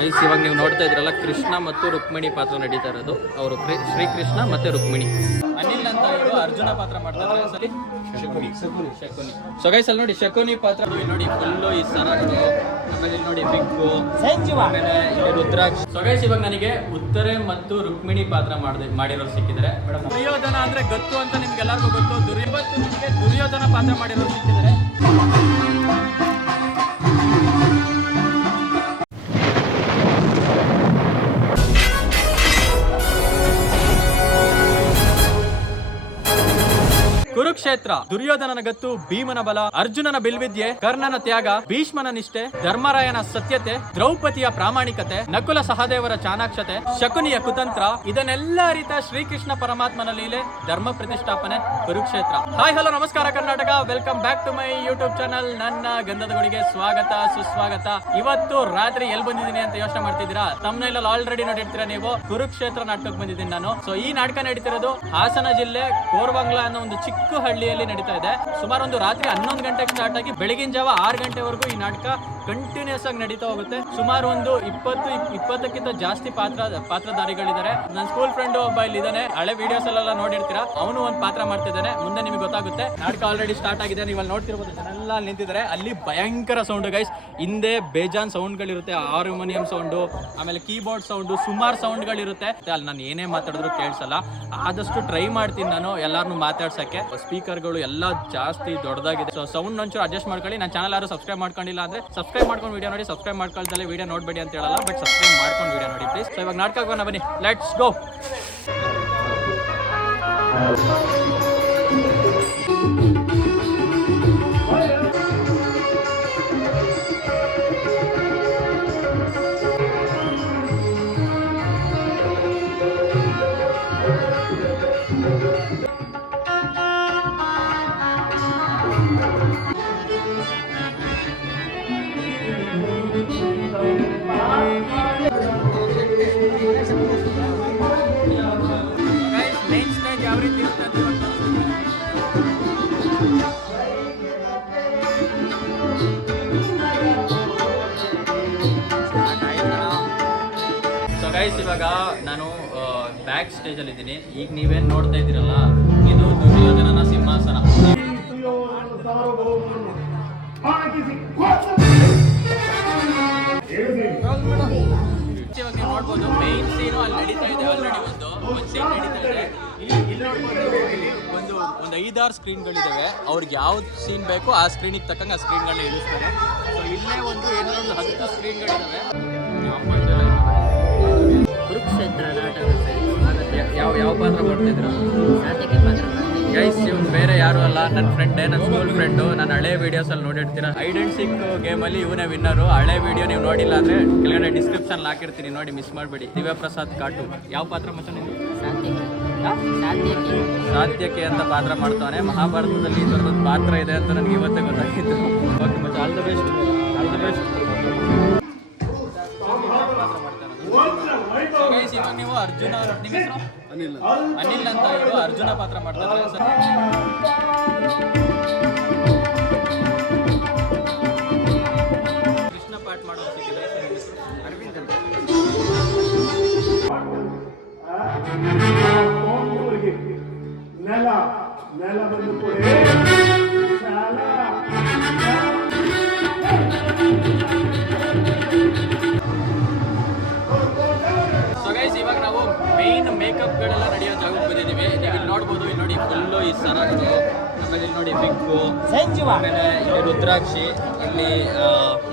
Guys ಇವಾಗ ನೀವು ನೋಡ್ತಾ ಇದ್ರಲ್ಲ ಕೃಷ್ಣ ಮತ್ತು ರುಕ್ಮಿಣಿ ಪಾತ್ರ ನಡೀತಾ ಇರೋದು. ಅವರು ಶ್ರೀಕೃಷ್ಣ ಮತ್ತೆ ರುಕ್ಮಿಣಿ. ಅನಿಲ್ ಅಂತ ಇವರು ಅರ್ಜುನ ಪಾತ್ರ ಮಾಡ್ತಾ ಇದ್ದಾರೆ. ಸರಿ ಶಕುನಿ. ಸೊ ಗೈಸ್ ಅಲ್ಲಿ ನೋಡಿ ಶಕುನಿ ಪಾತ್ರ ನೋಡಿ ಫುಲ್ಲು ಈ ಸರಗಳು, ಆಮೇಲೆ ಇಲ್ಲಿ ನೋಡಿ ಬಿಗ್ಗು, ಆಮೇಲೆ ಇಲ್ಲಿ ರುದ್ರಾಕ್ಷ. ಸೊ ಗೈಸ್ ಇವಾಗ ನನಗೆ ಉತ್ತರೆ ಮತ್ತು ರುಕ್ಮಿಣಿ ಪಾತ್ರ ಮಾಡಿರೋರು ಸಿಕ್ಕಿದ್ದಾರೆ. ದುರ್ಯೋಧನ ಅಂದ್ರೆ ಗೊತ್ತು ಅಂತ ನಿಮ್ಗೆಲ್ಲರಿಗೂ ಗೊತ್ತು. ನಿಮಗೆ ದುರ್ಯೋಧನ ಪಾತ್ರ ಮಾಡಿರೋರು ಸಿಕ್ಕಿದ್ದಾರೆ. ಕುರುಕ್ಷೇತ್ರ. ದುರ್ಯೋಧನನ ಗತ್ತು, ಭೀಮನ ಬಲ, ಅರ್ಜುನನ ಬಿಲ್ವಿದ್ಯೆ, ಕರ್ಣನ ತ್ಯಾಗ, ಭೀಷ್ಮನ ನಿಷ್ಠೆ, ಧರ್ಮರಾಯನ ಸತ್ಯತೆ, ದ್ರೌಪದಿಯ ಪ್ರಾಮಾಣಿಕತೆ, ನಕುಲ ಸಹದೇವರ ಚಾಣಾಕ್ಷತೆ, ಶಕುನಿಯ ಕುತಂತ್ರ, ಇದನ್ನೆಲ್ಲ ಅರಿತ ಶ್ರೀಕೃಷ್ಣ ಪರಮಾತ್ಮನ ಲೀಲೆ, ಧರ್ಮ ಪ್ರತಿಷ್ಠಾಪನೆ, ಕುರುಕ್ಷೇತ್ರ. ಹಾಯ್ ಹಲೋ ನಮಸ್ಕಾರ Karnataka, welcome back to my YouTube channel. ನನ್ನ ಗಂಧದ ಗುಡಿಗೆ ಸ್ವಾಗತ ಸುಸ್ವಾಗತ. ಇವತ್ತು ರಾತ್ರಿ ಎಲ್ಲಿ ಬಂದಿದ್ದೀನಿ ಅಂತ ಯೋಚನೆ ಮಾಡ್ತಿದ್ದೀರಾ? ತಮ್ಮನೇಲಿ ಆಲ್ರೆಡಿ ನೋಡಿರ್ತೀರಾ ನೀವು. ಕುರುಕ್ಷೇತ್ರ ನಾಟಕಕ್ಕೆ ಬಂದಿದ್ದೀನಿ ನಾನು. ಸೊ ಈ ನಾಟಕ ನಡೀತಿರೋದು ಹಾಸನ ಜಿಲ್ಲೆ ಕೋರ್ವಂಗ್ಲಾ ಅನ್ನೋ ಒಂದು ಚಿಕ್ಕ ಹಳ್ಳಿಯಲ್ಲಿ ನಡೀತಾ ಇದೆ. ಸುಮಾರು ಒಂದು ರಾತ್ರಿ 11 ಗಂಟೆಗೆ ಸ್ಟಾರ್ಟ್ ಆಗಿ ಬೆಳಗಿನ ಜಾವ 6 ಗಂಟೆವರೆಗೂ ಈ ನಾಟಕ ಕಂಟಿನ್ಯೂಸ್ ಆಗಿ ನಡೀತಾ ಹೋಗುತ್ತೆ. ಸುಮಾರು ಒಂದು 20ಕ್ಕಿಂತ ಜಾಸ್ತಿ ಪಾತ್ರಧಾರಿಗಳಿದ್ದಾರೆ. ನನ್ನ ಸ್ಕೂಲ್ ಫ್ರೆಂಡ್ ಒಬ್ಬ ಇಲ್ಲಿ ಇದ್ದಾನೆ, ಹಳೆ ವಿಡಿಯೋಸ್ ಎಲ್ಲ ನೋಡಿರ್ತೀರಾ. ಅವನು ಒಂದು ಪಾತ್ರ ಮಾಡ್ತಿದ್ದಾನೆ, ಮುಂದೆ ನಿಮಗೆ ಗೊತ್ತಾಗುತ್ತೆ. ನಾಟಕ ಆಲ್ರೆಡಿ ಸ್ಟಾರ್ಟ್ ಆಗಿದೆ, ನೀವು ಅಲ್ಲಿ ನೋಡ್ತಿರ್ಬೋದು. ಜನೆಲ್ಲ ನಿಂತಿದ್ದಾರೆ. ಅಲ್ಲಿ ಭಯಂಕರ ಸೌಂಡ್ ಗೈಸ್, ಹಿಂದೆ ಬೇಜಾನ್ ಸೌಂಡ್ಗಳಿರುತ್ತೆ. ಹಾರ್ಮೋನಿಯಂ ಸೌಂಡು, ಆಮೇಲೆ ಕೀಬೋರ್ಡ್ ಸೌಂಡು, ಸುಮಾರು ಸೌಂಡ್ಗಳಿರುತ್ತೆ. ಅಲ್ಲಿ ನಾನು ಏನೇ ಮಾತಾಡಿದ್ರು ಕೇಳಿಸಲ್ಲ. ಆದಷ್ಟು ಟ್ರೈ ಮಾಡ್ತೀನಿ ನಾನು ಎಲ್ಲಾರನ್ನೂ ಮಾತಾಡ್ಸಕ್ಕೆ. ಸ್ಪೀಕರ್ಗಳು ಎಲ್ಲ ಜಾಸ್ತಿ ದೊಡ್ಡದಾಗಿದೆ. ಸೊ ಸೌಂಡ್ ಒಂಚೂರು ಅಡ್ಜಸ್ಟ್ ಮಾಡ್ಕೊಳ್ಳಿ. ನನ್ನ ಚಾನಲ್ ಯಾರು ಸಬ್ಸ್ಕ್ರೈಬ್ ಮಾಡ್ಕೊಂಡಿಲ್ಲ ಅಂದ್ರೆ ಸಬ್ಸ್ಕ್ರೈಬ್ ಮಾಡ್ಕೊಂಡು ವಿಡಿಯೋ ನೋಡಿ. ಸಬ್ಸ್ಕ್ರೈಬ್ ಮಾಡ್ಕೊಳ್ದಲ್ಲೇ ವಿಡಿಯೋ ನೋಡಬೇಡಿ ಅಂತ ಹೇಳಲ್ಲ, ಬಟ್ ಸಬ್ಸ್ಕ್ರೈಬ್ ಮಾಡ್ಕೊಂಡು ವಿಡಿಯೋ ನೋಡಿ ಪ್ಲೀಸ್. ಸೊ ಇವಾಗ ನಾಟಕ ಬನ್ನಿ, ಲೆಟ್ಸ್ ಗೋ. ಇವಾಗ ನಾನು ಬ್ಯಾಕ್ ಸ್ಟೇಜಲ್ಲಿ ಇದ್ದೀನಿ. ಈಗ ನೀವೇನು ನೋಡ್ತಾ ಇದ್ದೀರಲ್ಲ, ಇದು ದುರ್ಯೋಧನನ ಸಿಂಹಾಸನ. ಇವಾಗ ನೀವು ನೋಡ್ಬೋದು ಮೇನ್ ಸೀನು ಅಲ್ಲಿ ನಡೀತಾ ಇದೆ. ಆಲ್ರೆಡಿ ಒಂದು ಸೀನ್ ನಡೀತಾ ಇದೆ. ಇಲ್ಲಿ ನೋಡ್ಬೋದು, ಇಲ್ಲಿ ಒಂದು 5-6 ಸ್ಕ್ರೀನ್ಗಳಿದ್ದಾವೆ. ಅವ್ರಿಗೆ ಯಾವ್ದು ಸೀನ್ ಬೇಕೋ ಆ ಸ್ಕ್ರೀನಿಗೆ ತಕ್ಕಂಗೆ ಆ ಸ್ಕ್ರೀನ್ಗಳನ್ನ ಇಳಿಸ್ತಾರೆ. ಸೊ ಇಲ್ಲೇ ಒಂದು 10 ಸ್ಕ್ರೀನ್ಗಳಿದ್ದಾವೆ. ಕುರುಕ್ಷೇತ್ರ ನಾಟಕ ಯಾವ ಪಾತ್ರ ಮಾಡ್ತಿದ್ರು? ಗೈಸ್ ಇವ್ನು ಬೇರೆ ಯಾರು ಅಲ್ಲ, ನನ್ನ ಫ್ರೆಂಡೇ, ನನ್ನ ಸ್ಕೂಲ್ ಫ್ರೆಂಡು. ನಾನು ಹಳೆ ವೀಡಿಯೋಸಲ್ಲಿ ನೋಡಿರ್ತೀರ. ಹೈಡ್ ಆ್ಯಂಡ್ ಸೀಕ್ ಗೇಮಲ್ಲಿ ಇವನೇ ವಿನ್ನರು. ಹಳೆ ವೀಡಿಯೋ ನೀವು ನೋಡಿಲ್ಲ ಅಂದರೆ ಕೆಳಗಡೆ ಡಿಸ್ಕ್ರಿಪ್ಷನ್ ಹಾಕಿರ್ತೀನಿ, ನೋಡಿ, ಮಿಸ್ ಮಾಡಬೇಡಿ. ದಿವ್ಯ ಪ್ರಸಾದ್ ಕಾಟು. ಯಾವ ಪಾತ್ರ ಮಚ್ಚ ನೀವು? ಸಾತ್ಯಕಿ ಅಂತ ಪಾತ್ರ ಮಾಡ್ತಾನೆ. ಮಹಾಭಾರತದಲ್ಲಿ ಈ ಥರದೊಂದು ಪಾತ್ರ ಇದೆ ಅಂತ ನನಗೆ ಇವತ್ತೇ ಗೊತ್ತಾಗಿತ್ತು. ಓಕೆ ಮಚ್ಚ, all the best, all the best. ಇವಾಗ ನೀವು ಅರ್ಜುನ, ನಿಮ್ಮ ಹೆಸರು? ಅನಿಲ್ ಅಂತ ಇವರು ಅರ್ಜುನ ಪಾತ್ರ ಮಾಡ್ತಾರೆ. ಕೃಷ್ಣ ಪಾಠ ಮಾಡೋದು ಸಿಕ್ಕಿದೆ. ಅರವಿಂದ್ ಅಂತ. ನೆಲ ಬಂದು ಇವಾಗ ನಾವು ಮೇನ್ ಮೇಕಪ್ಗಳೆಲ್ಲ ನಡೆಯೋ ಜಾಗಕ್ಕೆ ಬಂದಿದ್ದೀವಿ. ನೀವು ಇಲ್ಲಿ ನೋಡ್ಬೋದು, ಇಲ್ಲಿ ನೋಡಿ ಫುಲ್ಲು ಈ ಸರಗಳು, ಆಮೇಲೆ ಇಲ್ಲಿ ನೋಡಿ ಬಿಗ್ಗು, ಆಮೇಲೆ ಇಲ್ಲಿ ರುದ್ರಾಕ್ಷಿ, ಇಲ್ಲಿ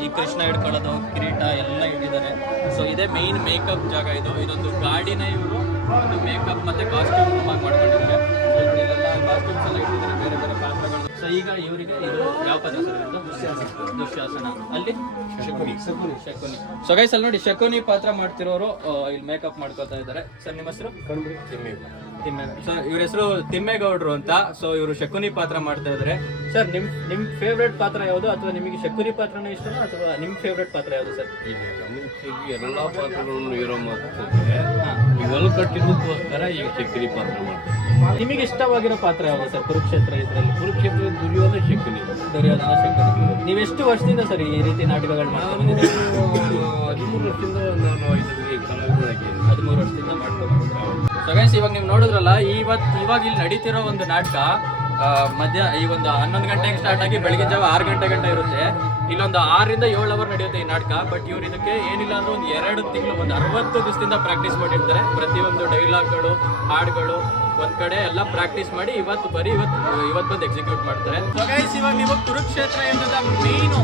ಈ ಕೃಷ್ಣ ಹಿಡ್ಕೊಳ್ಳೋದು, ಕಿರೀಟ ಎಲ್ಲ ಇಟ್ಟಿದ್ದಾರೆ. ಸೊ ಇದೇ ಮೇನ್ ಮೇಕಪ್ ಜಾಗ. ಇದೊಂದು ಗಾಡಿನ ಇವರು ಒಂದು ಮೇಕಪ್ ಮತ್ತು ಕಾಸ್ಟ್ಯೂಮ್ ರೂಮಾಗಿ ಮಾಡ್ಕೊಂಡಿದ್ದಾರೆ. ನೋಡಿ ಇಲ್ಲೆಲ್ಲ ಕಾಸ್ಟ್ಯೂಮ್ಸ್ ಎಲ್ಲ ಇಟ್ಟಿದ್ದಾರೆ, ಬೇರೆ ಬೇರೆ ಪಾತ್ರಗಳು. ಸೊ ಈಗ ಇವರಿಗೆ ಇದು ಯಾವ ಪಾತ್ರ ಸರ್? ದುಶ್ಯಾಸನ. ಅಲ್ಲಿ ಶಕುನಿ. ಸೊ ಗೈಸ್ ಅಲ್ಲಿ ನೋಡಿ ಶಕುನಿ ಪಾತ್ರ ಮಾಡ್ತಿರೋರು ಇಲ್ಲಿ ಮೇಕಪ್ ಮಾಡ್ಕೋತಾ ಇದ್ದಾರೆ. ಸರ್ ನಿಮ್ಮ ಹೆಸರು? ಸೊ ಇವ್ರ ಹೆಸರು ತಿಮ್ಮೇಗೌಡರು ಅಂತ. ಸೊ ಇವರು ಶಕುನಿ ಪಾತ್ರ ಮಾಡ್ತಾ ಇದ್ದಾರೆ. ಸರ್ ನಿಮ್ ಫೇವ್ರೇಟ್ ಪಾತ್ರ ಯಾವುದು? ಅಥವಾ ನಿಮಗೆ ಶಕುನಿ ಪಾತ್ರನೇ ಇಷ್ಟನಾ ಅಥವಾ ನಿಮ್ ಫೇವ್ರೇಟ್ ಪಾತ್ರ ಯಾವುದು ಸರ್? ಎಲ್ಲಾ ಪಾತ್ರಗಳನ್ನು ಇರೋ ಮಾತಾಡ್ತಾರೆ. ಇವೆಲ್ಲ ಕಟ್ಟಿದ್ದಕ್ಕೋಸ್ಕರ ಈಗ ಶಕುನಿ ಪಾತ್ರ ಮಾಡ್ತಾರೆ. ನಿಮಗೆ ಇಷ್ಟವಾಗಿರೋ ಪಾತ್ರ ಯಾವುದು ಸರ್ ಕುರುಕ್ಷೇತ್ರ ಇದರಲ್ಲಿ? ಕುರುಕ್ಷೇತ್ರ ದುರ್ಯೋಧನ ಶಕುನಿ. ದುರ್ಯೋಧನ ಶಕುನಿ. ನೀವೆಷ್ಟು ವರ್ಷದಿಂದ ಸರ್ ಈ ರೀತಿ ನಾಟಕಗಳು ಮಾಡ್ಕೊಂಡು ಬಂದಿದ್ದೀರಿ? 13 ವರ್ಷದಿಂದ ನಾನು ಇದರಲ್ಲಿ ಕಲಾವಿದನಾಗಿದ್ದೀನಿ. 13 ವರ್ಷದಿಂದ ಮಾಡ್ಕೊಂಡು ಸೊ ಗೈಸ್, ಇವಾಗ ನೀವು ನೋಡಿದ್ರಲ್ಲ, ಇವಾಗ ಇಲ್ಲಿ ನಡೀತಿರೋ ಒಂದು ನಾಟಕ ಮಧ್ಯ ಈ ಒಂದು 11 ಗಂಟೆಗೆ ಸ್ಟಾರ್ಟ್ ಆಗಿ ಬೆಳಗಿನ ಜಾವ 6 ಗಂಟೆ ಗಂಟೆ ಇರುತ್ತೆ. ಇಲ್ಲೊಂದು 6 ರಿಂದ 7 ಅವರ್ ನಡೆಯುತ್ತೆ ಈ ನಾಟಕ. ಬಟ್ ಇವ್ರು ಇದಕ್ಕೆ ಏನಿಲ್ಲ ಅಂದ್ರೆ ಒಂದು 2 ತಿಂಗಳು, ಒಂದು 60 ದಿವಸದಿಂದ ಪ್ರಾಕ್ಟೀಸ್ ಮಾಡಿರ್ತಾರೆ. ಪ್ರತಿಯೊಂದು ಡೈಲಾಗ್ಗಳು, ಹಾಡುಗಳು ಒಂದ್ ಕಡೆ ಎಲ್ಲ ಪ್ರಾಕ್ಟೀಸ್ ಮಾಡಿ ಇವತ್ತು ಬಂದು ಎಕ್ಸಿಕ್ಯೂಟ್ ಮಾಡ್ತಾರೆ. ಸೊ ಗೈಸ್, ಇವಾಗ ನೀವು ಕುರುಕ್ಷೇತ್ರ ಯುದ್ಧದ ಮೇನು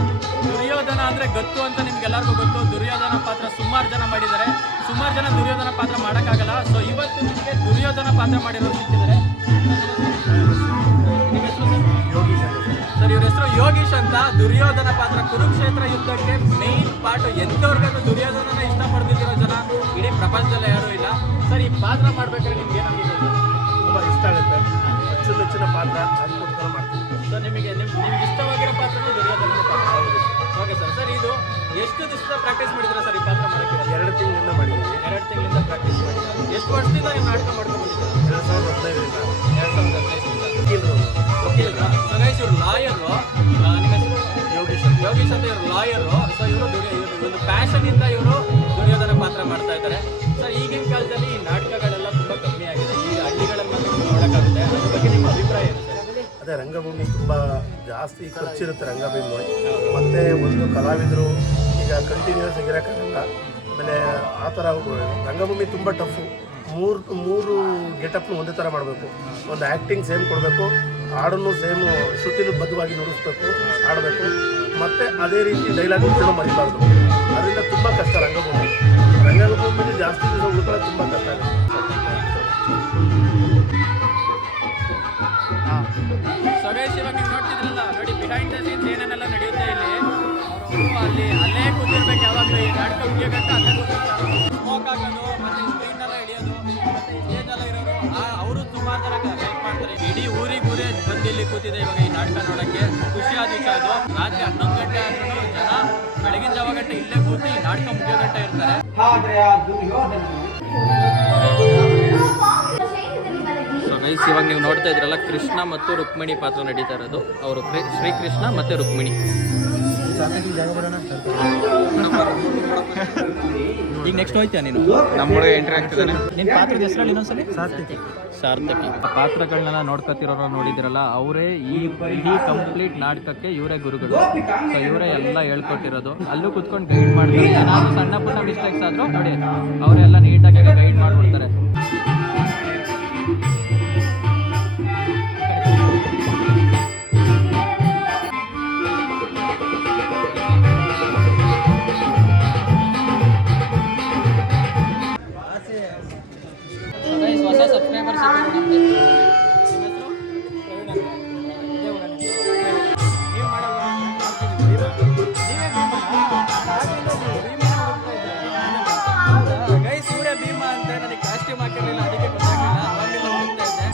ದುರ್ಯೋಧನ ಅಂದ್ರೆ ಗೊತ್ತು ಅಂತ ನಿಮ್ಗೆಲ್ಲರಿಗೂ ಗೊತ್ತು. ದುರ್ಯೋಧನ ಪಾತ್ರ ಸುಮಾರು ಜನ ಮಾಡಿದ್ದಾರೆ, ಸುಮಾರು ಜನ ದುರ್ಯೋಧನ ಪಾತ್ರ ಮಾಡೋಕ್ಕಾಗಲ್ಲ. ಸೊ ಇವತ್ತು ನಿಮಗೆ ದುರ್ಯೋಧನ ಪಾತ್ರ ಮಾಡಿರೋರು ಸಿಕ್ಕಿದ್ದಾರೆ. ಸರ್, ಇವ್ರ ಹೆಸರು ಯೋಗೀಶ್ ಅಂತ. ದುರ್ಯೋಧನ ಪಾತ್ರ ಕುರುಕ್ಷೇತ್ರ ಯುದ್ಧಕ್ಕೆ ಮೇನ್ ಪಾರ್ಟ್. ಎಂತವ್ರಿಗೂ ದುರ್ಯೋಧನನ ಇಷ್ಟಪಡ್ತಿರೋ ಜನ ಇಡೀ ಪ್ರಪಂಚದಲ್ಲೇ ಯಾರೂ ಇಲ್ಲ. ಸರ್, ಈ ಪಾತ್ರ ಮಾಡ್ಬೇಕಾದ್ರೆ ನಿಮ್ಗೆ ಏನಾಗಿದೆ? ತುಂಬ ಇಷ್ಟ ಆಗುತ್ತೆ. ಅಚ್ಚುಮೆಚ್ಚಿನ ಪಾತ್ರ, ಅದಕ್ಕೋಸ್ಕರ ಮಾಡ್ತೀನಿ. ಸರ್, ನಿಮಗೆ ಇಷ್ಟವಾಗಿರೋ ಪಾತ್ರನೂ ದುರ್ಯೋಧನ ಪಾತ್ರ. Okay sir. ಸರ್, ಇದು ಎಷ್ಟು ದಿವಸದ ಪ್ರಾಕ್ಟೀಸ್ ಮಾಡಿದ್ದೀರಾ ಸರ್ ಈ ಪಾತ್ರ ಮಾಡೋಕ್ಕೆ? 2 ತಿಂಗಳಿಂದ ಮಾಡಿದ್ದೀನಿ. 2 ತಿಂಗಳಿಂದ ಪ್ರಾಕ್ಟೀಸ್ ಮಾಡಿದ್ದೀರಾ. ಎಷ್ಟು ವರ್ಷದಿಂದ ನೀವು ನಾಟಕ ಮಾಡ್ಕೊಂಡು ಬಂದಿದ್ದೀರಾ? 2015ರಿಂದ. 2015ರಿಂದ ವಕೀಲರಾ? ಸೊ ಗೈಸ್, ಇವರು ಲಾಯರು. ನಿಮ್ಮ ಹೆಸರು? ಯೋಗೀಶ್ ಅಂತ. ಇವರು ಲಾಯರು. ಸೊ ಇವರು ಒಂದು ಪ್ಯಾಷನ್ ಇಂದ ಇವರು ದುರ್ಯೋಧನ ಪಾತ್ರ ಮಾಡ್ತಾ ಇದ್ದಾರೆ. ಸರ್, ಈಗಿನ ಕಾಲದಲ್ಲಿ ಈ ನಾಟಕಗಳೆಲ್ಲ ತುಂಬಾ ಕಮ್ಮಿ ಆಗಿದೆ. ಈಗ ಹಳ್ಳಿಗಳಲ್ಲಿ ಮಾತ್ರ ನೋಡೋಕ್ಕಾಗುತ್ತೆ. ಅದ್ರ ಬಗ್ಗೆ ನಿಮ್ಮ ಅಭಿಪ್ರಾಯ ಏನು ಸರ್? ಅದೇ, ರಂಗಭೂಮಿ ತುಂಬ ಜಾಸ್ತಿ ಖರ್ಚಿರುತ್ತೆ ರಂಗಭೂಮಿ. ಮತ್ತು ಒಂದು ಕಲಾವಿದರು ಈಗ ಕಂಟಿನ್ಯೂಸ್ ಆಗಿರೋಕ್ಕಾಗಲ್ಲ. ಆಮೇಲೆ ಆ ಥರ ರಂಗಭೂಮಿ ತುಂಬ ಟಫು. ಮೂರು ಗೆಟಪ್ನು ಒಂದೇ ಥರ ಮಾಡಬೇಕು. ಒಂದು ಆ್ಯಕ್ಟಿಂಗ್ ಸೇಮ್ ಕೊಡಬೇಕು, ಹಾಡನ್ನು ಸೇಮು ಶ್ರುತಿನೂ ಬದ್ಧವಾಗಿ ನುಡಿಸ್ಬೇಕು, ಆಡಬೇಕು. ಮತ್ತು ಅದೇ ರೀತಿ ಡೈಲಾಗ್ಗಳನ್ನ ಮರಿಬಾರ್ದು. ಅದರಿಂದ ತುಂಬ ಕಷ್ಟ ರಂಗಭೂಮಿಲಿ ಜಾಸ್ತಿ ದಿವಸ ಉಳ್ಕೊಳ್ಳೋದು ತುಂಬ ಕಷ್ಟ ಆಗುತ್ತೆ. ಸೊ ಗೈಸ್, ಇವಾಗ ನೀವು ನೋಡ್ತಿದ್ರಲ್ಲ, ನೋಡಿ ಬಿಹೈಂಡ್ ದ ಸೀನ್ಸ್ ಏನೇನೆಲ್ಲ ನಡೆಯುತ್ತೆ ಇಲ್ಲಿ. ಅಲ್ಲೇ ಕೂತಿರ್ಬೇಕು ಯಾವಾಗಲೂ. ಈ ನಾಟಕ ಮುಗಿಯೋಗಂಟ ಅಲ್ಲೇ ಕೂತಿರ್ತಾರೆ. ಸ್ಮೋಕ್ ಹಾಕೋದು, ಮತ್ತೆ ಸ್ಕ್ರೀನ್ ಎಲ್ಲ ಹಿಡಿಯೋದು, ಮತ್ತೆ ಸ್ಟೇಜ್ ಎಲ್ಲ ಇರೋರು ಅವರು ಸುಮಾರು ಜನ ಹೆಲ್ಪ್ ಮಾಡ್ತಾರೆ. ಇಡೀ ಊರೇ ಬಂದು ಇಲ್ಲಿ ಕೂತಿದೆ ಇವಾಗ ಈ ನಾಟಕ ನೋಡೋಕ್ಕೆ. ಖುಷಿಯಾದ ವಿಷಯ ಅದು. ರಾತ್ರಿ 11 ಗಂಟೆ ಆದ್ರೂ ಜನ ಬೆಳಗಿನ ಜಾವ ಗಂಟೆ ಇಲ್ಲೇ ಕೂತಿ ಈ ನಾಟಕ ಮುಗಿಯೋ ಗಂಟೆ ಇರ್ತಾರೆ. ಸೊ ಗೈಸ್, ಇವಾಗ ನೀವು ನೋಡ್ತಾ ಇದ್ರಲ್ಲ, ಕೃಷ್ಣ ಮತ್ತು ರುಕ್ಮಿಣಿ ಪಾತ್ರ ನಡೀತಾ ಇರೋದು. ಅವರು ಶ್ರೀಕೃಷ್ಣ ಮತ್ತೆ ರುಕ್ಮಿಣಿ. ಈಗ ನೆಕ್ಸ್ಟ್ ಹೋಯ್ತಾ ನೀನು? ನಮ್ಮೊಳಗೆ ಎಂಟ್ರಿ ಆಗ್ತಿದ್ದಾನೆ. ನಿನ್ನ ಪಾತ್ರದ ಹೆಸರಲ್ಲಿ ಇನ್ನೊಂದ್ಸಲಿ? ಸಾರ್ಥಕಿ. ಆ ಪಾತ್ರಗಳನ್ನೆಲ್ಲ ನೋಡ್ಕೊತಿರೋರು ನೋಡಿದಿರಲ್ಲ, ಅವರೇ ಈ ಕಂಪ್ಲೀಟ್ ನಾಟಕಕ್ಕೆ ಇವರೇ ಗುರುಗಳು. ಸೊ ಇವರೇ ಎಲ್ಲ ಹೇಳ್ಕೊಟ್ಟಿರೋದು. ಅಲ್ಲೂ ಕುತ್ಕೊಂಡು ಗೈಡ್ ಮಾಡ್ತಾರೆ. ಏನಾದರೂ ಸಣ್ಣ ಪುಟ್ಟ ಮಿಸ್ಟೇಕ್ಸ್ ಆದರೂ ನೋಡಿ ಅವರೆಲ್ಲ ನೀಟಾಗಿ ಗೈಡ್ ಮಾಡ್ಕೊಡ್ತಾರೆ. ಹೊಸ ಸಬ್ಸ್ಕ್ರೈಬರ್ಸ್ ಗೈಸ್, ಇವರೇ ಭೀಮಾ ಅಂತ. ನನಗೆ ಕಾಸ್ಟ್ಯೂಮ್ ಹಾಕಿರಲಿಲ್ಲ, ಅದಕ್ಕೆ ಗೊತ್ತಾಗಲಿಲ್ಲ. ಅವಾಗೆಲ್ಲ ಹೋಗ್ತಾ ಇದ್ದೆ.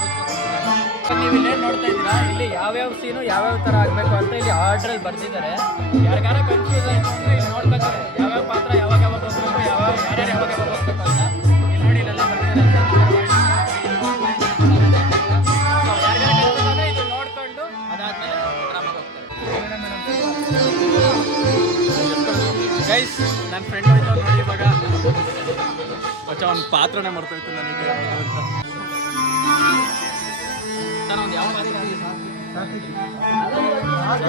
ನೀವು ಇಲ್ಲೇನು ನೋಡ್ತಾ ಇದ್ದೀರಾ, ಇಲ್ಲಿ ಯಾವ್ಯಾವ ಸೀನು ಯಾವ್ಯಾವ ಥರ ಆಗಬೇಕು ಅಂತ ಇಲ್ಲಿ ಆರ್ಡ್ರಲ್ಲಿ ಬರ್ತಿದ್ದಾರೆ. ಯಾರಿಗಾರ ಕನ್ಫ್ಯೂಸ್ ಆಯಿತು ಅಂದರೆ ಇಲ್ಲಿ ನೋಡ್ಬೇಕಾರೆ ಯಾವ್ಯಾವ ಪಾತ್ರ ಯಾವಾಗ ಹೋಗ್ಬೇಕು, ಯಾರ್ಯಾರು ಯಾವಾಗ ಹೋಗ್ಬೇಕು ಅಂತ ಇಲ್ಲಿ ನೋಡಿ ಇಲ್ಲೆಲ್ಲ ಬರ್ತಿದ್ದಾರೆ. ಇದು ನೋಡ್ಕೊಂಡು ಅದಾದ್ಮೇಲೆ ಗೈಸ್, ನನ್ನ ಫ್ರೆಂಡ್ ಹೋಯ್ತು ನೋಡಿ ಇವಾಗ. ಅವ್ನ ಪಾತ್ರನೇ ಮರ್ತೋಯ್ತು ನನಗೆ ಅಂತ.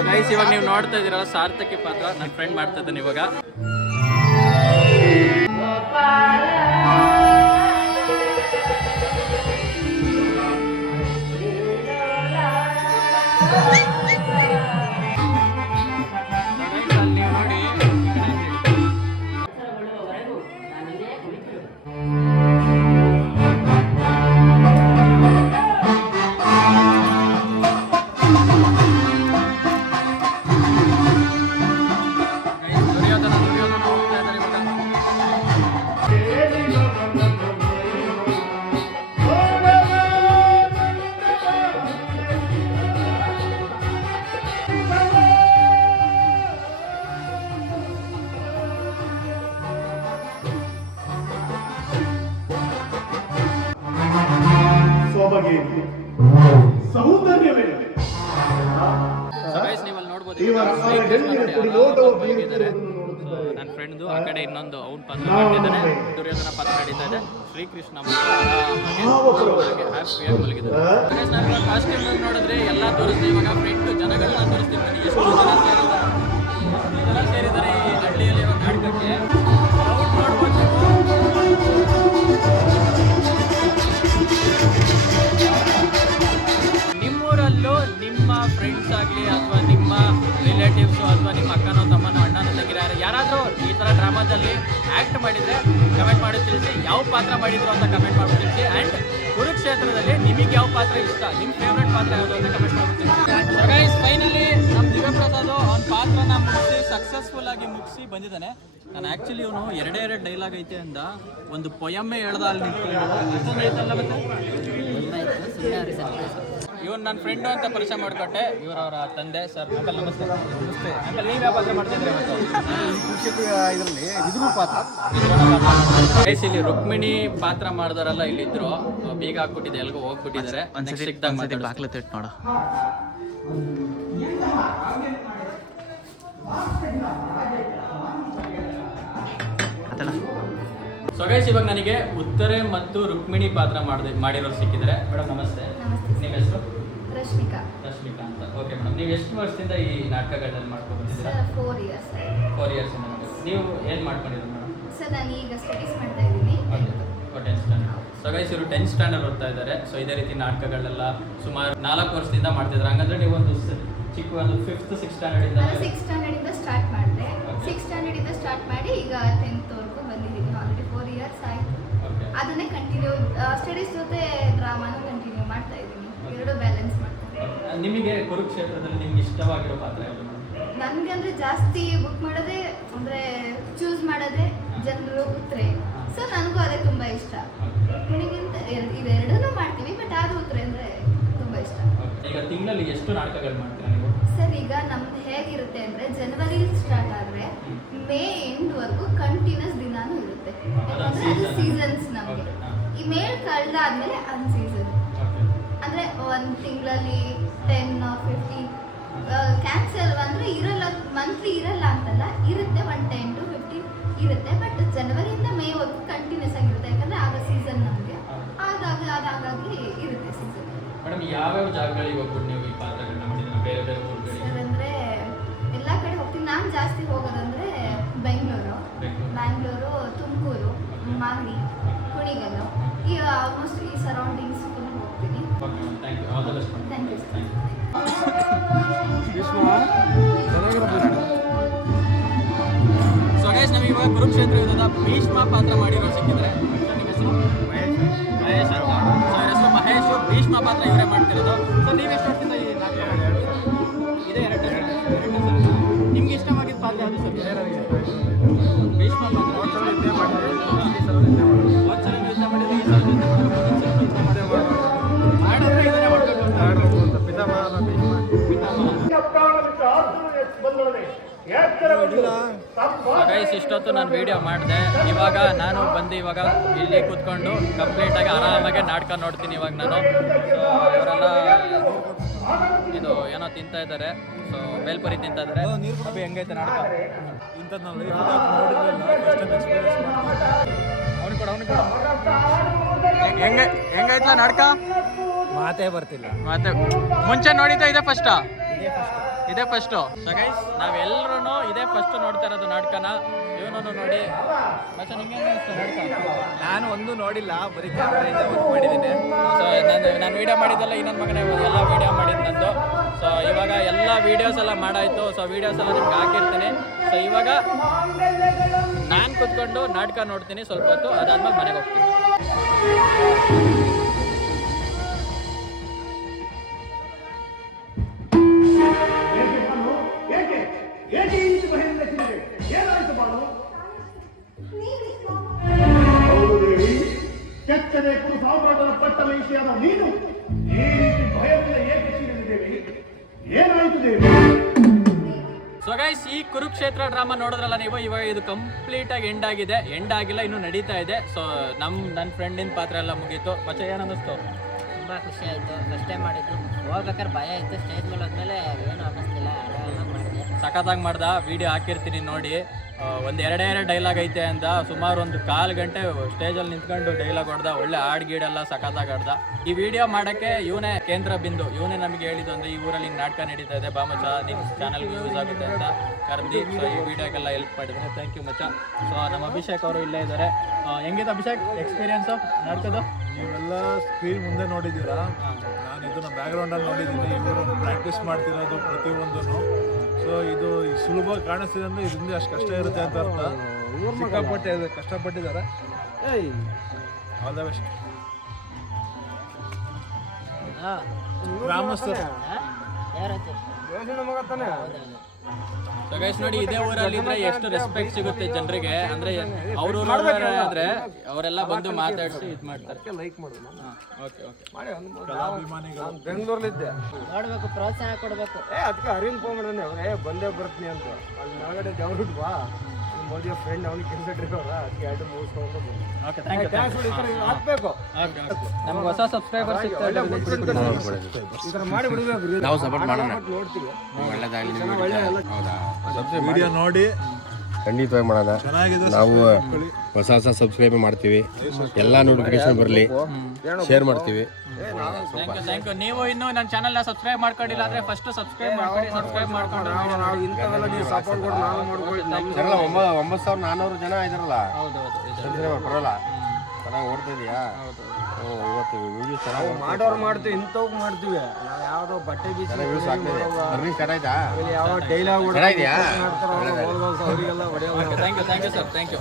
ಗೈಸ್, ಇವಾಗ ನೀವು ನೋಡ್ತಾ ಇದ್ದೀರಲ್ಲ, ಸಾರ್ಥಕಿ ಪಾತ್ರ ನನ್ನ ಫ್ರೆಂಡ್ ಮಾಡ್ತಾ ಇದ್ದಾನೆ ಇವಾಗ. ನೀವು ಅಲ್ಲಿ ನೋಡ್ಬೋದು ಶ್ರೀಕೃಷ್ಣ ನೋಡಿ ಆರಾಮಾಗಿ ಮಲಗಿದ್ದಾರೆ. ನನ್ನ ಫ್ರೆಂಡ್ದು ಆ ಕಡೆ ಇನ್ನೊಂದು ಅವ್ನ ಪಾತ್ರ ಮಾಡ್ತಿದ್ದಾನೆ, ದುರ್ಯೋಧನ ಪಾತ್ರ ನಡೀತಾ ಇದೆ. ಶ್ರೀಕೃಷ್ಣ ಹ್ಯಾಪಿಯಾಗಿ ಮಲಗಿದ್ದಾರೆ. ನಾವು ಕಾಸ್ಟ್ಯೂಮ್ ನೋಡಿದ್ರೆ ಎಲ್ಲ ತೋರಿಸ್ತೀವಿ. ಇವಾಗ ಫ್ರೆಂಡ್ ಜನಗಳನ್ನ ತೋರಿಸ್ತೀವಿ. ಎಷ್ಟು ಜನ ಸೇರಿದ್ದಾರೆ ಈ ಹಳ್ಳಿಯಲ್ಲಿರೋ ನಾಟಕಕ್ಕೆ. ಅವ್ರು ನೋಡ್ಬೋದು. ನಿಮ್ಮೂರಲ್ಲೂ ನಿಮ್ಮ ಫ್ರೆಂಡ್ಸ್ ಆಗಲಿ ಅಥವಾ ನಿಮ್ಮ ರಿಲೇಟಿವ್ಸು ಅಥವಾ ನಿಮ್ಮ ಅಕ್ಕನೋ ತಮ್ಮನೋ ಅಣ್ಣನೋ ತಂಗಿರೋ ಯಾರಾದರೂ ಈ ಥರ ಡ್ರಾಮಾದಲ್ಲಿ ಆ್ಯಕ್ಟ್ ಮಾಡಿದರೆ ಕಮೆಂಟ್ ಮಾಡಿ ತಿಳಿಸಿ. ಯಾವ ಪಾತ್ರ ಮಾಡಿದ್ರು ಅಂತ ಕಮೆಂಟ್ ಮಾಡಿ ತಿಳಿಸಿ. ಆ್ಯಂಡ್ ಕುರುಕ್ಷೇತ್ರದಲ್ಲಿ ನಿಮಗೆ ಯಾವ ಪಾತ್ರ ಇಷ್ಟ, ನಿಮ್ಮ ಫೇವ್ರೆಟ್ ಪಾತ್ರ ಯಾವುದು ಅಂತ ಕಮೆಂಟ್ ಮಾಡಿ ತಿಳಿಸಿ. ಗೈಸ್ ಫೈನಲಿ ನಮ್ಮ ದಿವ್ಯಪ್ರಸಾದ್ ಅವನ ಪಾತ್ರನ ಮುಗಿಸಿ ಸಕ್ಸಸ್ಫುಲ್ ಆಗಿ ಮುಗಿಸಿ ಬಂದಿದ್ದಾನೆ. ನಾನು ಆ್ಯಕ್ಚುಲಿ ಇವನು ಎರಡೇ ಡೈಲಾಗ್ ಐತೆ ಅಂದ ಒಂದು ಪೊಯಮ್ಮೆ ಹೇಳ್ದ ಅಲ್ಲಿ ನಿಂತ್ಕೊಂಡು ಅಷ್ಟೊಂದು ಐತಲ್ಲ. ಮತ್ತೆ ಇವನು ನನ್ನ ಫ್ರೆಂಡು ಅಂತ ಪರಿಚಯ ಮಾಡಿಕೊಟ್ಟೆ. ಇವರವರ ತಂದೆ. ಸರ್ ಅಂಕಲ್ ನಮಸ್ತೆ. ನಮಸ್ತೆ ಅಂಕಲ್, ನೀವು ಯಾವ ಪಾತ್ರ ಮಾಡ್ತಿದ್ರೆ ಇದರಲ್ಲಿ ಇದ್ರ ಪಾತ್ರ ಇಲ್ಲಿ ರುಕ್ಮಿಣಿ ಪಾತ್ರ ಮಾಡಿದವರೆಲ್ಲ ಇಲ್ಲಿದ್ರು. ಬೀಗ ಹಾಕ್ಬಿಟ್ಟಿದೆ, ಎಲ್ಗೋ ಹೋಗ್ಬಿಟ್ಟಿದ್ದಾರೆ. ನೋಡ ಸೊ ಗೈಸ್ ಇವಾಗ ನನಗೆ ಉತ್ತರೆ ಮತ್ತು ರುಕ್ಮಿಣಿ ಪಾತ್ರ ಮಾಡಿರೋರು ಸಿಕ್ಕಿದ್ದಾರೆ. ಮೇಡಮ್ ನಮಸ್ತೆ. ನಿಮ್ಮ ಹೆಸರು? ರಶ್ಮಿಕಾ. ರಶ್ಮಿಕಾ ಅಂತ. ಓಕೆ ಮೇಡಮ್, ನೀವು ಎಷ್ಟು ವರ್ಷದಿಂದ ಈ ನಾಟಕಗಳಲ್ಲಿ ಮಾಡ್ಕೊಂಡಿದ್ದೀರಾ? 4 years. 4 years ಇಂದ. ನೀವು ಏನು ಮಾಡ್ಕೊಂಡಿದ್ದೀರಾ ಮೇಡಮ್? ಸರ್ ನಾನು ಈಗ ಸ್ಟಡೀಸ್ ಮಾಡ್ತಾ ಇದ್ದೀನಿ. 10th standard. ಸೊ ಗೈಸ್ ಇವರು 10th ಸ್ಟ್ಯಾಂಡರ್ಡ್ ಓದ್ತಾ ಇದ್ದಾರೆ. ಸೊ ಇದೇ ರೀತಿ ನಾಟಕಗಳೆಲ್ಲ ಸುಮಾರು 4 ವರ್ಷದಿಂದ ಮಾಡ್ತಿದ್ದಾರೆ. ಹಂಗಂದ್ರೆ ನೀವು ಒಂದು ಚಿಕ್ಕ ಒಂದು 5th 6th ಸ್ಟ್ಯಾಂಡರ್ಡ್ ಇಂದ? 6th ಸ್ಟ್ಯಾಂಡರ್ಡ್ ಇಂದ ಸ್ಟಾರ್ಟ್ ಮಾಡಿದೆ. 6th ಸ್ಟ್ಯಾಂಡರ್ಡ್ ಇಂದ ಸ್ಟಾರ್ಟ್ ಮಾಡಿ ಈಗ 10th ವರೆಗೂ ಬಂದಿದ್ದೀನಿ. ಆಲ್ರೆಡಿ 4 years ಆಯಿತು. ಅದನ್ನೇ ಕಂಟಿನ್ಯೂ ಸ್ಟಡೀಸ್ ಜೊತೆ ಡ್ರಾಮಾನು ಕಂಟಿನ್ಯೂ ಮಾಡ್ತಾ ಇದ್ದೀನಿ. ಎರಡು ಬ್ಯಾಲೆನ್ಸ್ ಮಾಡ್ತಾ ಇದ್ದೀನಿ. ನಿಮಗೆ ಕುರುಕ್ಷೇತ್ರದಲ್ಲಿ ನಿಮ್ಗೆ ಇಷ್ಟವಾಗಿರೋ ಪಾತ್ರ ಯಾವುದು? ನನಗೆ ಅಂದರೆ ಜಾಸ್ತಿ ಬುಕ್ ಮಾಡೋದೇ ಅಂದರೆ ಚೂಸ್ ಮಾಡೋದೇ ಜನರು ಉತ್ತರೆ. ಸೊ ನನಗೂ ಅದೇ ತುಂಬ ಇಷ್ಟ. ನಿಮಗಿಂತ ಇವೆರಡನ್ನೂ ಮಾಡ್ತೀವಿ, ಬಟ್ ಆದರೂ ಉತ್ತರೆ ಅಂದರೆ ತುಂಬ ಇಷ್ಟ. ಈಗ ತಿಂಗಳಲ್ಲಿ ಎಷ್ಟು ನಾಟಕಗಳು ಮಾಡ್ತೀರಾ ನೀವು? ಸರ್ ಈಗ ನಮ್ದು ಹೇಗಿರುತ್ತೆ ಅಂದರೆ ಜನವರಿ ಸ್ಟಾರ್ಟ್ ಆದರೆ ಮೇ ಎಂಡ್ವರೆಗೂ ಕಂಟಿನ್ಯೂಸ್ ದಿನಾನೂ ಇರುತ್ತೆ. ಯಾಕಂದರೆ ಅದು ಸೀಸನ್ಸ್ ನಮಗೆ. ಈ ಮೇ ಕಳೆದಾದ್ಮೇಲೆ ಅದು ಸೀಸನ್. ಅಂದರೆ ಒಂದು ತಿಂಗಳಲ್ಲಿ 10 or 15 ಕ್ಯಾನ್ಸಲ್ ಅಂದರೆ ಇರಲ್ಲ, ಮಂತ್ಲಿ ಇರಲ್ಲ ಅಂತಲ್ಲ, ಇರುತ್ತೆ 1 10 to 15 ಇರುತ್ತೆ. ಬಟ್ ಜನವರಿಯಿಂದ ಮೇವರೆಗೂ ಕಂಟಿನ್ಯೂಸ್ ಆಗಿರುತ್ತೆ. ಯಾಕಂದರೆ ಆಗ ಸೀಸನ್ ನಮಗೆ ಹಾಗಾಗಿ ಇರುತ್ತೆ ಸೀಸನ್. ಮೇಡಮ್ ಯಾವ್ಯಾವ ಜಾಗಗಳಿಗೆ ಹೋಗ್ಬಿಟ್ಟು ನೀವು ಈ ಪಾತ್ರಗಳನ್ನ ಮಾಡಿದ್ದೀರಾ? ಬೇರೆ ಬೇರೆ ಊರುಗಳಿಗೆ? ಸರ್ ಅಂದರೆ ಎಲ್ಲ ಕಡೆ ಹೋಗ್ತೀನಿ. ನಾನು ಜಾಸ್ತಿ ಹೋಗೋದಂದರೆ ಬ್ಯಾಂಗ್ಳೂರು, ತುಮಕೂರು, ಮಾಗಡಿ, ಕುಣಿಗಲ್ಲು, ಈ ಆಲ್ಮೋಸ್ಟ್ ಈ ಸರೌಂಡಿಂಗ್ಸ್ ಹೋಗ್ತೀನಿ. Thank you. All the best. Thank you. So guys ನಮಗೆ ಇವಾಗ ಕುರುಕ್ಷೇತ್ರ ಯುದ್ಧದ ಭೀಷ್ಮ ಪಾತ್ರ ಮಾಡಿರೋ ಸಿಕ್ಕಿದ್ದಾರೆ. ನಿಮ್ಮ ಹೆಸರು? ಮಹೇಶ್ ಅಂತ. ಸೊ ಇವ್ರ ಹೆಸರು ಮಹೇಶ್. ಭೀಷ್ಮ ಪಾತ್ರ ಇವರೇ ಮಾಡ್ತಿರೋದು. ಸೊ ನೀವು ಎಷ್ಟು ವರ್ಷದಿಂದ ಈ ನಾಟಕ? ಇದೇ 2 ವರ್ಷ. ನಿಮ್ಗೆ ಇಷ್ಟವಾಗಿದ್ದ ಪಾತ್ರ ಯಾವುದು ಸರ್? ಭೀಷ್ಮ ಪಾತ್ರ. ಮಾಡಿದ್ರೆ ಇದನ್ನೇ ಮಾಡಬೇಕು ಅಂತ ಗೈಸ್ ಇಷ್ಟೊತ್ತು ನಾನು ವಿಡಿಯೋ ಮಾಡಿದೆ. ಇವಾಗ ನಾನು ಬಂದು ಇವಾಗ ಇಲ್ಲಿ ಕೂತ್ಕೊಂಡು ಕಂಪ್ಲೀಟಾಗಿ ಆರಾಮಾಗಿ ನಾಟಕ ನೋಡ್ತೀನಿ. ಇವಾಗ ನಾನು ಇವರೆಲ್ಲ ಇದು ಏನೋ ತಿಂತಾ ಇದ್ದಾರೆ. ಸೊ ಬೇಲ್ಪುರಿ ತಿಂತಾ ಇದ್ದಾರೆ. ಅಭಿ ಹೆಂಗೈತೆ ನಾಟಕ? ಹೆಂಗೈತಲ್ಲ ನಾಟಕ? ಮಾತೇ ಬರ್ತಿಲ್ಲ. ಮತ್ತೆ ಮುಂಚೆ ನೋಡಿದ್ದ ಇದೇ ಫಸ್ಟಾ? ಇದೇ ಫಸ್ಟು. ಸೊ ಗೈಸ್ ನಾವೆಲ್ಲರೂ ಇದೇ ಫಸ್ಟ್ ನೋಡ್ತಾ ಇರೋದು ನಾಟಕನ. ಇವನು ನೋಡಿ ಮತ್ತೆ ನಿಮಗೆ ನಾಟಕ? ನಾನು ಒಂದು ನೋಡಿಲ್ಲ, ಬರೀ ಕ್ಯಾಮ್ರಾಯಿಂದ ವರ್ಕ್ ಮಾಡಿದ್ದೀನಿ. ಸೊ ನಾನು ವೀಡಿಯೋ ಮಾಡಿದ್ದೆಲ್ಲ ಇನ್ನೊಂದು ಮಗನೇ ಎಲ್ಲ ವೀಡಿಯೋ ಮಾಡಿದ್ದು ನಂದು. ಸೊ ಇವಾಗ ಎಲ್ಲ ವೀಡಿಯೋಸ್ ಎಲ್ಲ ಮಾಡಾಯಿತು. ಸೊ ವೀಡಿಯೋಸ್ ಎಲ್ಲ ನಿಮ್ಗೆ ಹಾಕಿರ್ತೀನಿ. ಸೊ ಇವಾಗ ನಾನು ಕೂತ್ಕೊಂಡು ನಾಟಕ ನೋಡ್ತೀನಿ ಸ್ವಲ್ಪ ಹೊತ್ತು. ಅದಾದ್ಮೇಲೆ ಮನೆಗೆ ಹೋಗ್ತೀನಿ. ಕೆಚ್ಚದೆ ಕುರು ಸಾಮ್ರಾಟನ ಪಟ್ಟ ವಿಷಯದ ನೀನು ಈ ರೀತಿ ಭಯದಿಂದ ಏಕೆ ಚೀರಿದ್ದೇವೆ? ಏನಾಯಿತು ದೇವಿ? ಸೊ ಗೈಸ್ ಈ ಕುರುಕ್ಷೇತ್ರ ಡ್ರಾಮಾ ನೋಡಿದ್ರಲ್ಲ ನೀವು. ಇವಾಗ ಇದು ಕಂಪ್ಲೀಟ್ ಆಗಿ ಎಂಡ್ ಆಗಿಲ್ಲ, ಇನ್ನು ನಡೀತಾ ಇದೆ. ಸೊ ನನ್ನ ಫ್ರೆಂಡಿನ ಪಾತ್ರ ಎಲ್ಲ ಮುಗೀತು. ಮತ್ತೆ ಏನನ್ನಿಸ್ತು? ಖುಷಿ ಆಯಿತು. ಫಸ್ಟ್ ಟೈಮ್ ಮಾಡಿದ್ದು, ಹೋಗ್ಬೇಕಾದ್ರೆ ಭಯ ಇತ್ತು. ಸ್ಟೇಜ್ ಮೇಲೆ ಹೋದ್ಮೇಲೆ ಏನು ಅನ್ನಿಸ್ತಿಲ್ಲ, ಆರಾಮಾಗಿ ಮಾಡಿದೆ. ಸಖತ್ತಾಗಿ ಮಾಡ್ದ. ವಿಡಿಯೋ ಹಾಕಿರ್ತೀನಿ ನೋಡಿ. ಒಂದು ಎರಡೇ ಡೈಲಾಗ್ ಐತೆ ಅಂತ ಸುಮಾರು ಒಂದು 1/4 ಗಂಟೆ ಸ್ಟೇಜಲ್ಲಿ ನಿಂತ್ಕೊಂಡು ಡೈಲಾಗ್ ಹೊಡ್ದ. ಒಳ್ಳೆ ಹಾಡು ಗೀಡೆಲ್ಲ ಸಖತ್ತಾಗಿ ಆಡ್ದ. ಈ ವಿಡಿಯೋ ಮಾಡೋಕ್ಕೆ ಇವನೇ ಕೇಂದ್ರ ಬಿಂದು. ಇವನೇ ನಮಗೆ ಹೇಳಿದ್ದು ಅಂದರೆ ಈ ಊರಲ್ಲಿ ಹಿಂಗೆ ನಾಟಕ ನಡೀತಾ ಇದೆ ಬಾ ಮಚ್ಚ, ನಿಮ್ಮ ಚಾನಲ್ಗೆ ಯೂಸ್ ಆಗುತ್ತೆ ಅಂತ ಕರೆದು. ಸೊ ಈ ವಿಡಿಯೋಗೆಲ್ಲ ಹೆಲ್ಪ್ ಮಾಡಿದ್ರೆ ಥ್ಯಾಂಕ್ ಯು ಮಚ್ಚ. ಸೊ ನಮ್ಮ ಅಭಿಷೇಕ್ ಅವರು ಇಲ್ಲೇ ಇದ್ದಾರೆ. ಹೆಂಗಿದೆ ಅಭಿಷೇಕ್ ಎಕ್ಸ್ಪೀರಿಯನ್ಸು ನಾಟಕದ್ದು? ನೀವೆಲ್ಲ ಸ್ಕ್ರೀನ್ ಮುಂದೆ ನೋಡಿದ್ದೀರಾ, ನಾನು ಇದನ್ನ ಬ್ಯಾಕ್ಗ್ರೌಂಡಲ್ಲಿ ನೋಡಿದ್ದೀನಿ. ಇವರು ಪ್ರಾಕ್ಟೀಸ್ ಮಾಡ್ತಿರೋದು ಪ್ರತಿಯೊಂದೂ. ಸೊ ಇದು ಸುಲಭವಾಗಿ ಕಾಣಿಸ್ತಿದೆ ಅಂದರೆ ಇದರಿಂದ ಅಷ್ಟು ಕಷ್ಟ ಇರುತ್ತೆ ಅಂತ ಅರ್ಥ. ಸಿಕ್ಕಾಪಟ್ಟೆ ಕಷ್ಟಪಟ್ಟಿದ್ದಾರೆ. All the best. ಗ್ರಾಮಸ್ಥರು ಸೊ ಗೈಸ್ ನೋಡಿ, ಇದೇ ಊರಲ್ಲಿ ಇದ್ರೆ ಎಷ್ಟು ರೆಸ್ಪೆಕ್ಟ್ ಸಿಗುತ್ತೆ ಜನರಿಗೆ. ಅಂದ್ರೆ ಅವರು ಆದ್ರೆ ಅವರೆಲ್ಲ ಬಂದು ಮಾತಾಡಿಸಿ ಇದು ಮಾಡ್ತಾರೆ. ಲೈಕ್ ಮಾಡೋದು. Okay okay. ಕಲಾಭಿಮಾನಿಗಳು ಬೆಂಗಳೂರಲ್ಲಿದ್ದೆ, ನೋಡ್ಬೇಕು, ಪ್ರೋತ್ಸಾಹ ಕೊಡಬೇಕು. ಅದಕ್ಕೆ ಅರವಿಂದ್ ಪೋಮಣ್ಣನೇ ಅವರೇ ಬಂದೇ ಬರ್ತೀನಿ ಅಂತ. ಅಲ್ಲಿ ಒಳಗಡೆ ದೇವ್ರಿಗೆ ಬಾ, ಮೋದಿಯ ಫ್ರೆಂಡ್ ಅವನಿಗೆ ಕೆಲಸ ಇಟ್ಟಿರೋರ, ಅದಕ್ಕೆ 2 ಮುಗಿಸ್ಕೊಂಡು ಬಂದು. Okay, thank you. ಹಾಕ್ಬೇಕು, ನಮ್ಗೆ ಹೊಸ ಸಬ್ಸ್ಕ್ರೈಬರ್ ಸಿಗ್ತಾರೆ. ಈ ಥರ ಮಾಡಿ ಬಿಡಬೇಕು. ನಾವು ಸಪೋರ್ಟ್ ಮಾಡೋಣ. ನೋಡ್ತೀವಿ, ಒಳ್ಳೆದಾಗಲಿ. ವಿಡಿಯೋ ನೋಡಿ ಖಂಡಿತವಾಗಿ ಮಾಡೋಣ. ಚೆನ್ನಾಗಿದೆ. ನಾವು ಹೊಸ ಸಬ್ಸ್ಕ್ರೈಬ್ ಮಾಡ್ತೀವಿ. ಎಲ್ಲ ನೋಟಿಫಿಕೇಶನ್ ಬರಲಿ, ಶೇರ್ ಮಾಡ್ತೀವಿ. Thank you. ನೀವು ಇನ್ನೂ ನನ್ನ ಚಾನಲ್ನ ಸಬ್ಸ್ಕ್ರೈಬ್ ಮಾಡ್ಕೊಂಡಿಲ್ಲ ಅಂದರೆ ಫಸ್ಟ್ ಸಬ್ಸ್ಕ್ರೈಬ್ ಮಾಡ್ಕೊಂಡು ನಾವು ಇಂಥವೆಲ್ಲ ನೀವು ಸಪೋರ್ಟ್ ಕೊಟ್ಟು ನಾವು ಮಾಡ್ಕೊಳ್ಳಿ. 9,400 ಜನ ಇದಾರಲ್ಲ, ಹೌದು ಬರೋಲ್ಲ. ಚೆನ್ನಾಗಿ ಓಡ್ತಾ ಇದೆಯಾ? ಇವತ್ತು ವಿಡಿಯೋ ಚೆನ್ನಾಗಿ ಮಾಡೋರು ಮಾಡ್ತೀವಿ, ಇಂಥವು ಮಾಡ್ತೀವಿ. ನಾವು ಯಾವುದೋ ಬಟ್ಟೆ ಬೀಚ್ ವ್ಯೂಸ್ ಆಗ್ತಿದೆ. ರನ್ನಿಂಗ್ ಸ್ಟಾರ್ಟ್ ಆಯ್ತಾ? ಯಾವ ಡೈಲಾಗ್ ಚೆನ್ನಾಗಿದೆಯಾ? ಅವರಿಗೆಲ್ಲ ಹೊಡೆಯೋದು. Thank you sir, thank you.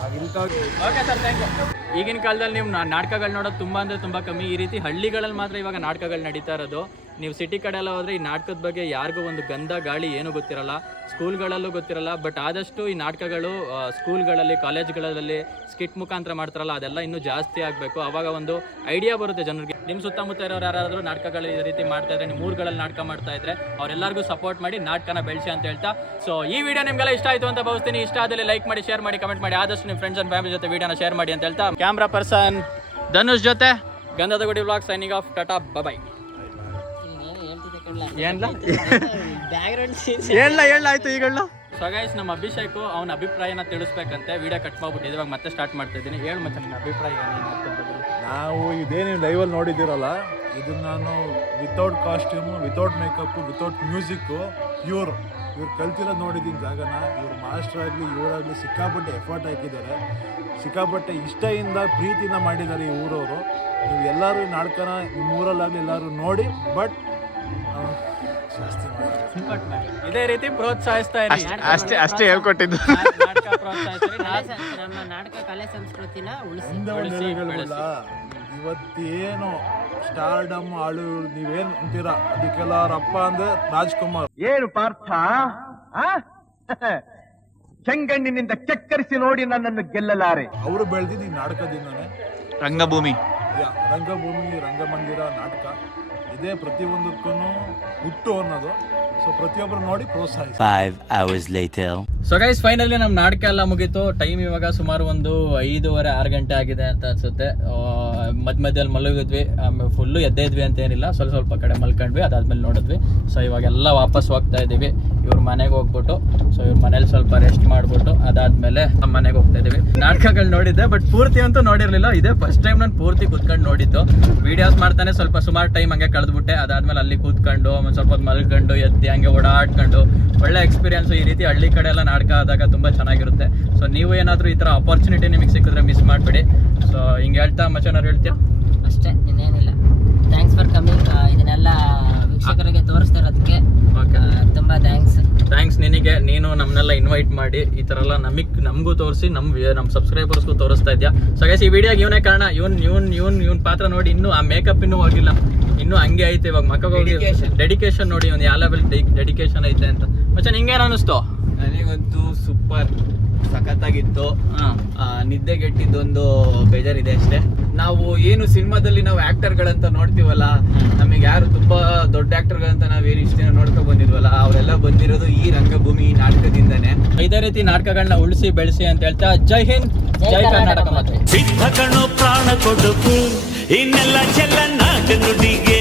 Okay sir, thank you. ಈಗಿನ ಕಾಲದಲ್ಲಿ ನೀವು ನಾಟಕಗಳು ನೋಡೋದು ತುಂಬ ಅಂದರೆ ತುಂಬ ಕಮ್ಮಿ. ಈ ರೀತಿ ಹಳ್ಳಿಗಳಲ್ಲಿ ಮಾತ್ರ ಇವಾಗ ನಾಟಕಗಳು ನಡೀತಾ ಇರೋದು. ನೀವು ಸಿಟಿ ಕಡೆ ಎಲ್ಲ ಹೋದರೆ ಈ ನಾಟಕದ ಬಗ್ಗೆ ಯಾರಿಗೂ ಒಂದು ಗಂಧ ಗಾಳಿ ಏನೂ ಗೊತ್ತಿರಲ್ಲ, ಸ್ಕೂಲ್ಗಳಲ್ಲೂ ಗೊತ್ತಿರಲ್ಲ. ಬಟ್ ಆದಷ್ಟು ಈ ನಾಟಕಗಳು ಸ್ಕೂಲ್ಗಳಲ್ಲಿ, ಕಾಲೇಜ್ಗಳಲ್ಲಿ ಸ್ಕಿಟ್ ಮುಖಾಂತರ ಮಾಡ್ತಾರಲ್ಲ, ಅದೆಲ್ಲ ಇನ್ನೂ ಜಾಸ್ತಿ ಆಗಬೇಕು. ಆವಾಗ ಒಂದು ಐಡಿಯಾ ಬರುತ್ತೆ ಜನರಿಗೆ. ನಿಮ್ಮ ಸುತ್ತಮುತ್ತ ಇರೋರು ಯಾರಾದರೂ ನಾಟಕಗಳು ಈ ರೀತಿ ಮಾಡ್ತಾ ಇದ್ರೆ, ನಿಮ್ಮ ಊರುಗಳಲ್ಲಿ ನಾಟಕ ಮಾಡ್ತಾ ಇದ್ರೆ ಅವರೆಲ್ಲರಿಗೂ ಸಪೋರ್ಟ್ ಮಾಡಿ ನಾಟಕನ ಬೆಳೆಸಿ ಅಂತ ಹೇಳ್ತಾ, ಸೊ ಈ ವಿಡಿಯೋ ನಿಮಗೆಲ್ಲ ಇಷ್ಟ ಆಯಿತು ಅಂತ ಭಾವಿಸ್ತೀನಿ. ಇಷ್ಟ ಆದಲ್ಲಿ ಲೈಕ್ ಮಾಡಿ, ಶೇರ್ ಮಾಡಿ, ಕಮೆಂಟ್ ಮಾಡಿ. ಆದಷ್ಟು ನಿಮ್ಮ ಫ್ರೆಂಡ್ಸ್ ಆ್ಯಂಡ್ ಫ್ಯಾಮಿಲಿ ಜೊತೆ ವಿಡಿಯೋನ ಶೇರ್ ಮಾಡಿ ಅಂತ ಹೇಳ್ತಾ, ಕ್ಯಾಮ್ರಾ ಪರ್ಸನ್ ಧನುಷ್ ಜೊತೆ ಗಂಧದ ಗುಡಿ ವ್ಲಾಗ್ ಸೈನಿಂಗ್ ಆಫ್. ಟಾಟಾ, ಬಾಯ್. ಆಯ್ತು ಈಗ. ಸೊ ಗೈಸ್, ನಮ್ಮ ಅಭಿಷೇಕ್ ಅವನ ಅಭಿಪ್ರಾಯನ ತಿಳಿಸ್ಬೇಕಂತೆ. ವಿಡಿಯೋ ಕಟ್ ಮಾಡ್ಬಿಟ್ಟು ಇವಾಗ ಮತ್ತೆ ಸ್ಟಾರ್ಟ್ ಮಾಡ್ತಾ ಇದ್ದೀನಿ. ಹೇಳು ಮತ್ತೆ ನನ್ನ ಅಭಿಪ್ರಾಯ ಏನೇನು? ನಾವು ಇದೇ ನೀವು ಲೈವಲ್ಲಿ ನೋಡಿದ್ದೀರಲ್ಲ, ಇದನ್ನ ನಾನು without costume, without makeup, without music, ಇವ್ರು ಕಲ್ತಿರೋದು ನೋಡಿದ್ದೀನಿ ಜಾಗನ. ಇವ್ರು ಮಾಸ್ಟರ್ ಆಗಲಿ, ಇವರಾಗಲಿ ಸಿಕ್ಕಾಪಟ್ಟೆ ಎಫರ್ಟ್ ಹಾಕಿದ್ದಾರೆ. ಸಿಕ್ಕಾಪಟ್ಟೆ ಇಷ್ಟದಿಂದ ಪ್ರೀತಿನ ಮಾಡಿದ್ದಾರೆ ಈ ಊರವರು. ನೀವು ಎಲ್ಲರೂ ನಾಟಕನ ನಿಮ್ಮ ಊರಲ್ಲಾಗಲಿ ಎಲ್ಲರೂ ನೋಡಿ, ಬಟ್ ಇದೇ ರೀತಿ ಪ್ರೋತ್ಸಾಹಿಸ್ತಾ ಇರಿ. ಅಷ್ಟೇ ಹೇಳ್ಕೊಟ್ಟಿದ್ದು. ನಮ್ಮ ನಾಟಕ ಕಲೆ ಸಂಸ್ಕೃತಿನ ಉಳಿಸಿ ಇವತ್ತೇನು ಸ್ಟಾರ್ಡಮ್ ಆಳು ನೀವೇನು ಅಂತೀರಾ, ಅದಕ್ಕೆಲ್ಲ ಅವ್ರ ಅಪ್ಪ ಅಂದ್ರೆ ರಾಜ್ಕುಮಾರ್. ಏನು ಪಾರ್ಥ, ಚೆಂಗಣ್ಣಿನಿಂದ ಚಕ್ಕರಿಸಿ ನೋಡಿ ನನ್ನನ್ನು ಗೆಲ್ಲಲಾರೆ. ಅವರು ಬೆಳೆದಿದ್ದು ಈ ನಾಟಕದಿಂದನೇ. ರಂಗಭೂಮಿ, ರಂಗಮಂದಿರ, ನಾಟಕ ಇದೇ ಪ್ರತಿಯೊಂದಕ್ಕೂ ಹುಟ್ಟು ಅನ್ನೋದು. ಸೊ ಪ್ರತಿಯೊಬ್ಬರು ನೋಡಿ ಪ್ರೋತ್ಸಾಹಿಸಿ. 5 hours later. So guys, finally ನಮ್ಮ ನಾಟಕ ಎಲ್ಲ ಮುಗೀತು. ಟೈಮ್ ಇವಾಗ ಸುಮಾರು ಒಂದು 5:30-6 ಗಂಟೆ ಆಗಿದೆ ಅಂತ ಅನ್ಸುತ್ತೆ. ಮಧ್ಯದಲ್ಲಿ ಮಲಗಿದ್ವಿ, ಆಮೇಲೆ ಫುಲ್ಲು ಎದ್ದಿದ್ವಿ ಅಂತ ಏನಿಲ್ಲ, ಸ್ವಲ್ಪ ಕಡೆ ಮಲ್ಕೊಂಡ್ವಿ. ಅದಾದ್ಮೇಲೆ ನೋಡಿದ್ವಿ. ಸೊ ಇವಾಗೆಲ್ಲ ವಾಪಸ್ ಹೋಗ್ತಾ ಇದ್ದೀವಿ ಇವ್ರ ಮನೆಗೆ ಹೋಗ್ಬಿಟ್ಟು. ಸೊ ಇವ್ರ ಮನೇಲಿ ಸ್ವಲ್ಪ ರೆಸ್ಟ್ ಮಾಡ್ಬಿಟ್ಟು ಅದಾದ್ಮೇಲೆ ನಮ್ಮ ಮನೆಗೆ ಹೋಗ್ತಾ ಇದೀವಿ. ನಾಟಕಗಳು ನೋಡಿದ್ದೆ, ಬಟ್ ಪೂರ್ತಿ ಅಂತೂ ನೋಡಿರ್ಲಿಲ್ಲ. ಇದೇ ಫಸ್ಟ್ ಟೈಮ್ ನಾನು ಪೂರ್ತಿ ಕೂತ್ಕೊಂಡು ನೋಡಿದ್ದು. ವಿಡಿಯೋಸ್ ಮಾಡ್ತಾನೆ ಸ್ವಲ್ಪ ಸುಮಾರು ಟೈಮ್ ಹಂಗೆ ಕಳೆದ್ಬಿಟ್ಟೆ. ಅದಾದ್ಮೇಲೆ ಅಲ್ಲಿ ಕೂತ್ಕೊಂಡು ಒಂದು ಸ್ವಲ್ಪ ಹೊತ್ತು ಮಲ್ಕೊಂಡು ಎದ್ದು ಹಂಗೆ ಓಡಾಡ್ಕೊಂಡು ಒಳ್ಳೆ ಎಕ್ಸ್ಪೀರಿಯನ್ಸು. ಈ ರೀತಿ ಹಳ್ಳಿ ಕಡೆ ಎಲ್ಲ ನಾಟಕ ಆದಾಗ ತುಂಬ ಚೆನ್ನಾಗಿರುತ್ತೆ. ಸೊ ನೀವು ಏನಾದರೂ ಈ ಥರ ಅಪರ್ಚುನಿಟಿ ನಿಮಗೆ ಸಿಕ್ಕಿದ್ರೆ ಮಿಸ್ ಮಾಡಬೇಡಿ. ಸೊ ಹಿಂಗೆ ಹೇಳ್ತಾ ಮಚ್ಚನವ್ರು ಹೇಳ್ತೀಯ ಅಷ್ಟೇ, ಇನ್ನೇನಿಲ್ಲ. Thanks for coming. ಇದನ್ನೆಲ್ಲ ವೀಕ್ಷಕರಿಗೆ ತೋರಿಸ್ತಾ ಇರೋದಕ್ಕೆ ತುಂಬ ಥ್ಯಾಂಕ್ಸ್ ನಿನಗೆ. ನೀನು ನಮ್ಮನ್ನೆಲ್ಲ ಇನ್ವೈಟ್ ಮಾಡಿ ಈ ಥರ ಎಲ್ಲ ನಮಗೂ ತೋರಿಸಿ, ನಮ್ಮ ಸಬ್ಸ್ಕ್ರೈಬರ್ಸ್ಗೂ ತೋರಿಸ್ತಾ ಇದೆಯಾ. ಸೊ ಗೈಸ್, ಈ ವಿಡಿಯೋಗೆ ಇವನೇ ಕಾರಣ. ಇವನ್ ಪಾತ್ರ ನೋಡಿ, ಇನ್ನೂ ಆ ಮೇಕಪ್ ಇನ್ನೂ ಹೋಗಿಲ್ಲ, ಇನ್ನೂ ಹಂಗೆ ಐತೆ. ಇವಾಗ ಮಕ್ಕಳು ಹೋಗಿ ಡೆಡಿಕೇಶನ್ ನೋಡಿ, ಒಂದು ಯಾವ ಲೆವೆಲ್ ಡೆಡಿಕೇಶನ್ ಐತೆ ಅಂತ. ಮತ್ತೆ ನಿಂಗೇನು ಅನ್ನಿಸ್ತು? ನನಗಂತೂ ಸೂಪರ್ ಸಖತ್ತಾಗಿತ್ತು. ನಿದ್ದೆಗೆಟ್ಟಿದ್ದೊಂದು ಬೇಜಾರಿದೆ ಅಷ್ಟೇ. ನಾವು ಏನು ಸಿನಿಮಾದಲ್ಲಿ ನಾವು ಆಕ್ಟರ್ಗಳಂತ ನೋಡ್ತೀವಲ್ಲ, ನಮಗೆ ಯಾರು ತುಂಬಾ ದೊಡ್ಡ ಆಕ್ಟರ್ಗಳಂತ ನಾವೇನು ಇಷ್ಟ ದಿನ ನೋಡ್ಕೊ ಬಂದಿದ್ವಲ್ಲ, ಅವರೆಲ್ಲ ಬಂದಿರೋದು ಈ ರಂಗಭೂಮಿ ನಾಟಕದಿಂದನೇ. ಇದೇ ರೀತಿ ನಾಟಕಗಳನ್ನ ಉಳಿಸಿ ಬೆಳೆಸಿ ಅಂತ ಹೇಳ್ತಾ, ಜೈ ಹಿಂದ್. ಜೈ ಕರ್ನಾಟಕ ಮಾತೆ. ಸಿದ್ಧ ಕಣೋ ಪ್ರಾಣ ಕೊಡುಕು ಇನ್ನೆಲ್ಲ ಚೆಲ್ಲ ನಾಟ ನುಡಿಗೆ